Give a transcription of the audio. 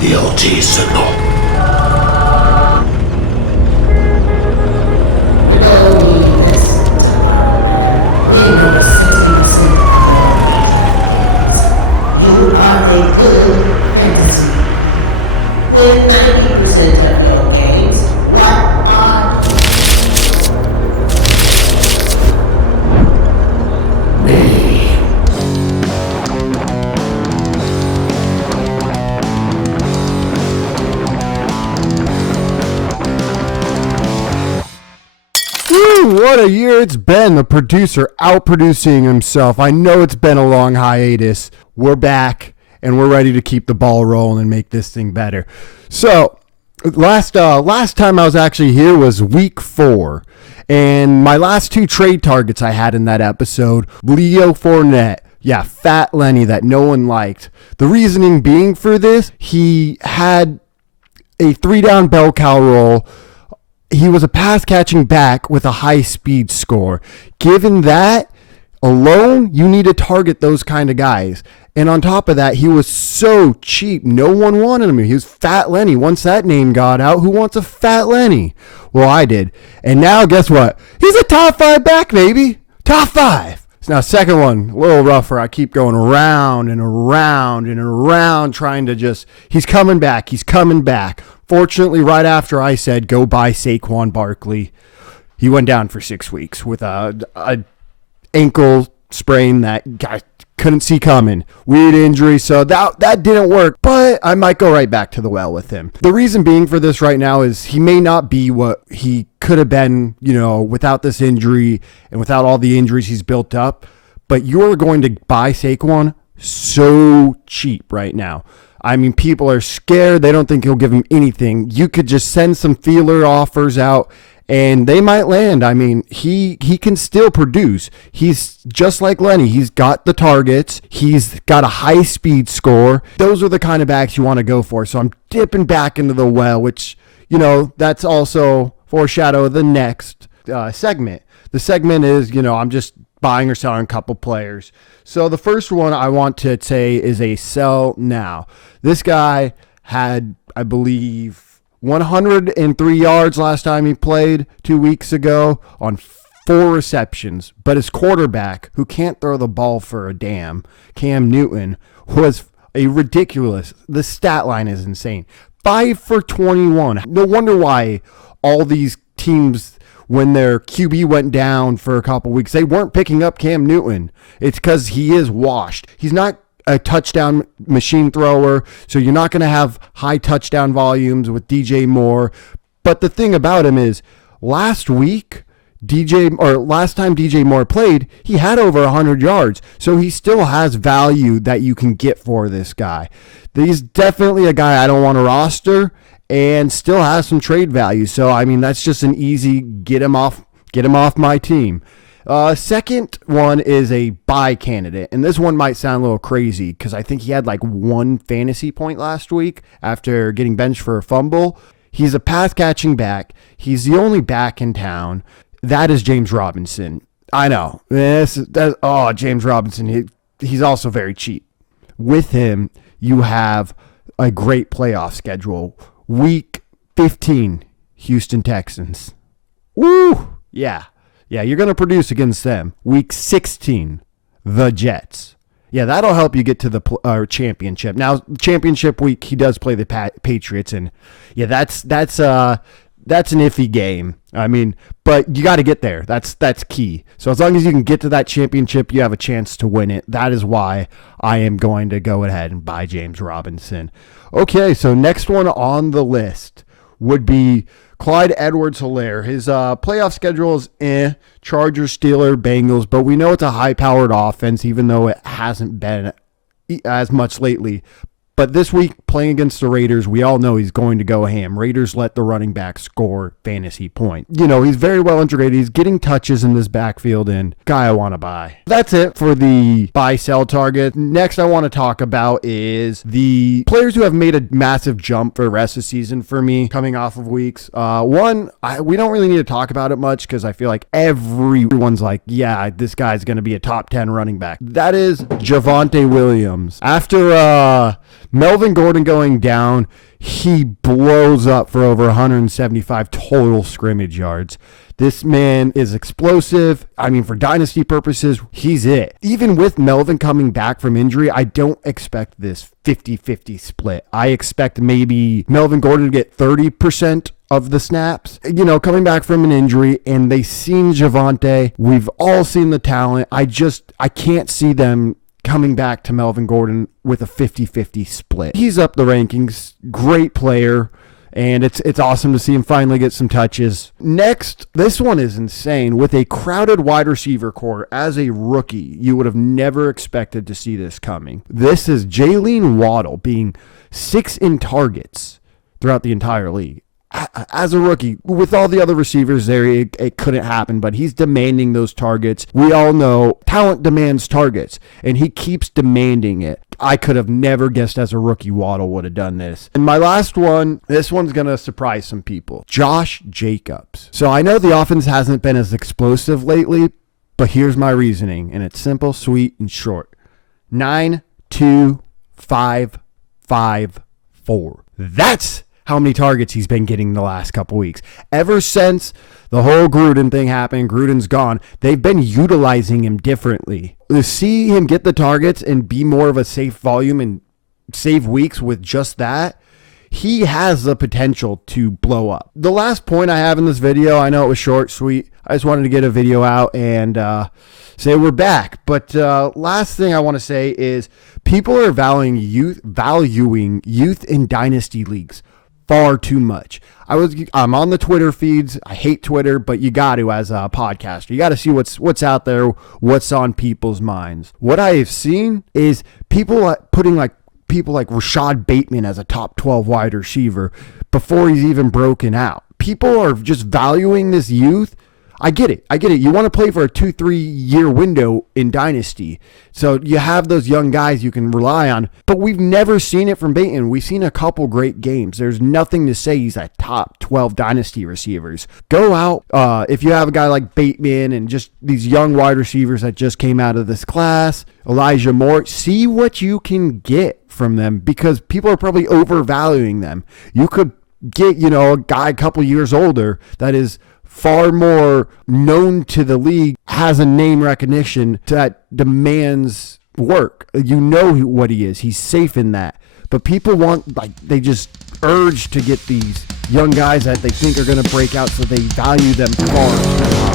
The LT signal. You are a good fantasy. Win 90% of your games. What are me? Woo, what a year it's been. The producer outproducing himself. I know it's been a long hiatus. We're back and we're ready to keep the ball rolling and make this thing better. So last time I was actually here was week 4. And my last 2 trade targets I had in that episode, Leo Fournette. Yeah, Fat Lenny that no one liked. The reasoning being for this, he had a 3-down bell cow roll. He was a pass-catching back with a high-speed score. Given that alone, you need to target those kind of guys. And on top of that, he was so cheap. No one wanted him. He was Fat Lenny. Once that name got out, who wants a Fat Lenny? Well, I did. And now, guess what? He's a top 5 back, baby. Top 5. So now, second one, a little rougher. I keep going around and around and around trying to just, he's coming back. He's coming back. Fortunately, right after I said, go buy Saquon Barkley, he went down for 6 weeks with a ankle sprain that I couldn't see coming. Weird injury, so that didn't work, but I might go right back to the well with him. The reason being for this right now is he may not be what he could have been, without this injury and without all the injuries he's built up, but you're going to buy Saquon so cheap right now. I mean, people are scared. They don't think he'll give him anything. You could just send some feeler offers out, and they might land. I mean, he can still produce. He's just like Lenny. He's got the targets. He's got a high-speed score. Those are the kind of backs you want to go for. So I'm dipping back into the well, which, that's also foreshadow the next segment. The segment is, I'm just buying or selling a couple players. So the first one I want to say is a sell now. This guy had, I believe, 103 yards last time he played 2 weeks ago on 4 receptions. But his quarterback, who can't throw the ball for a damn, Cam Newton, was a ridiculous. The stat line is insane. 5 for 21. No wonder why all these teams, when their QB went down for a couple weeks, they weren't picking up Cam Newton. It's because he is washed. He's not a touchdown machine thrower, so you're not going to have high touchdown volumes with DJ Moore. But the thing about him is, last time DJ Moore played, he had over 100 yards. So he still has value that you can get for this guy. He's definitely a guy I don't want to roster, and still has some trade value. So, I mean, that's just an easy get him off my team. Second one is a buy candidate. And this one might sound a little crazy because I think he had like 1 fantasy point last week after getting benched for a fumble. He's a pass-catching back. He's the only back in town. That is James Robinson. I know. James Robinson. He's also very cheap. With him, you have a great playoff schedule. Week 15, Houston Texans. Woo! Yeah, you're going to produce against them. Week 16, the Jets. Yeah, that'll help you get to the championship. Now, championship week, he does play the Patriots, and yeah, that's an iffy game. I mean, but you got to get there. That's key. So as long as you can get to that championship, you have a chance to win it. That is why I am going to go ahead and buy James Robinson. Okay, so next one on the list would be Clyde Edwards-Helaire. His playoff schedule is Chargers, Steelers, Bengals, but we know it's a high-powered offense, even though it hasn't been as much lately. But this week, playing against the Raiders, we all know he's going to go ham. Raiders let the running back score fantasy points. He's very well integrated. He's getting touches in this backfield, and guy I want to buy. That's it for the buy-sell target. Next I want to talk about is the players who have made a massive jump for the rest of the season for me coming off of weeks. We don't really need to talk about it much because I feel like everyone's like, yeah, this guy's going to be a top 10 running back. That is Javonte Williams. After Melvin Gordon going down, he blows up for over 175 total scrimmage yards. This man is explosive. I mean, for dynasty purposes, he's it. Even with Melvin coming back from injury, I don't expect this 50-50 split. I expect maybe Melvin Gordon to get 30% of the snaps, coming back from an injury, and they've seen Javonte. We've all seen the talent. I can't see them coming back to Melvin Gordon with a 50-50 split. He's up the rankings, great player, and it's awesome to see him finally get some touches. Next, this one is insane. With a crowded wide receiver core as a rookie, you would have never expected to see this coming. This is Jaylene Waddle being 6th in targets throughout the entire league. As a rookie, with all the other receivers there, it couldn't happen, but he's demanding those targets. We all know talent demands targets, and he keeps demanding it. I could have never guessed as a rookie Waddle would have done this. And my last one, this one's going to surprise some people. Josh Jacobs. So I know the offense hasn't been as explosive lately, but here's my reasoning, and it's simple, sweet, and short. 9, 2, 5, 5, 4. That's how many targets he's been getting the last couple weeks. Ever since the whole Gruden thing happened, Gruden's gone, they've been utilizing him differently. To see him get the targets and be more of a safe volume and save weeks with just that, he has the potential to blow up. The last point I have in this video, I know it was short, sweet. I just wanted to get a video out and say we're back. But last thing I want to say is people are valuing youth in dynasty leagues far too much. I'm on the Twitter feeds. I hate Twitter, but you got to as a podcaster. You got to see what's out there, what's on people's minds. What I have seen is people putting people like Rashad Bateman as a top 12 wide receiver before he's even broken out. People are just valuing this youth. I get it. You want to play for a 2-3 year window in Dynasty. So you have those young guys you can rely on. But we've never seen it from Bateman. We've seen a couple great games. There's nothing to say he's a top 12 Dynasty receivers. Go out. If you have a guy like Bateman and just these young wide receivers that just came out of this class, Elijah Moore, see what you can get from them because people are probably overvaluing them. You could get, a guy a couple years older that is far more known to the league, has a name recognition that demands work. You know what he is. He's safe in that. But people they just urge to get these young guys that they think are going to break out, so they value them far.